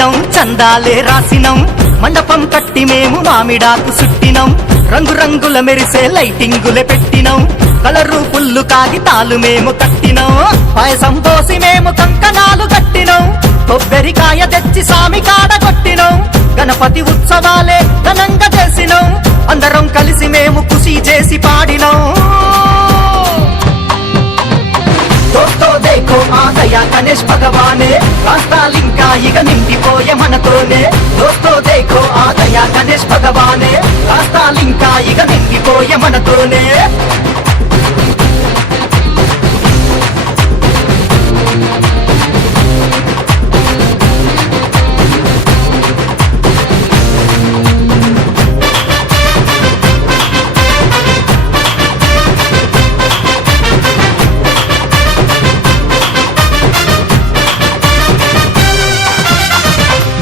కట్టినం చందాలే రాసినం మండపం కట్టి మేము మామిడాకు సుట్టినం రంగురంగుల మెరిసే లైటింగులే పెట్టినం కలరు పుల్లు కాగితాలు మేము కట్టినం పాయసం పోసి మేము కంకణాలు కట్టినం కొబ్బరికాయ తెచ్చి సామి కాడ కొట్టినం గణపతి ఉత్సవాలే ఘనంగా చేసినం అందరం కలిసి మేము ఖుషి చేసి పాడినం దోస్తో దేఖో ఆ దయా గణేష్ భగవానే రాస్తాలింకా ఇక నిండిపోయే మనతోనే దోస్తో దేఖో ఆ దయా గణేష్ భగవానే రాస్తాలింకా ఇక నిండిపోయే మనతోనే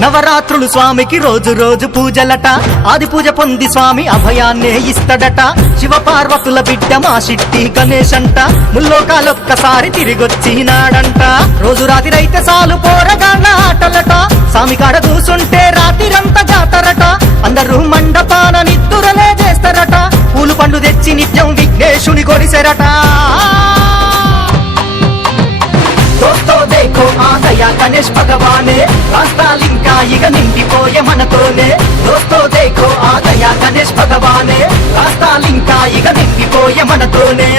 నవరాత్రులు స్వామికి రోజు రోజు పూజలట ఆది పూజ పొంది స్వామి అభయాన్నే ఇస్తడట శివ పార్వతుల బిడ్డ మా శిట్టి గణేష్ అంట ముల్లోకాలొక్కసారి తిరిగొచ్చినాడంట రోజు రాత్రి సాలు పోరగాళ్ళ ఆటలట స్వామి కాడ కూసుంటే రాత్రిరంతా జాతరట అందరూ మండపాన నిద్దురలే చేస్తారట పూలు పండు తెచ్చి నిత్యం విఘ్నేశుని కొలిసెరట దోస్తో దేఖో ఆ దయా గణేష్ భగవానే రాస్తాలింకా ఇక నిండిపోయే మనతోనే దోస్తో దేఖో ఆ దయా గణేష్ భగవానే రాస్తాలింకా ఇక నిండిపోయే మనతోనే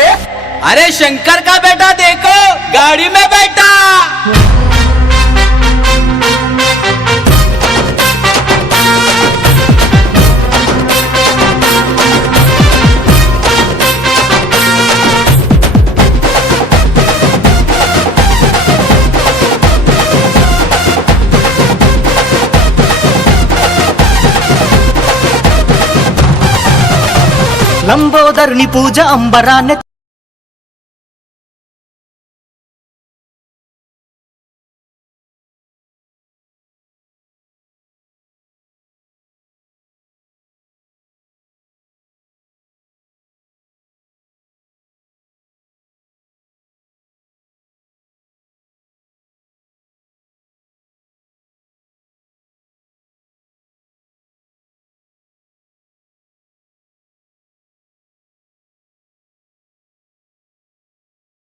अरे शंकर का बेटा देखो गाड़ी में बैठा లంబోదరుని పూజ అంబరాన్ని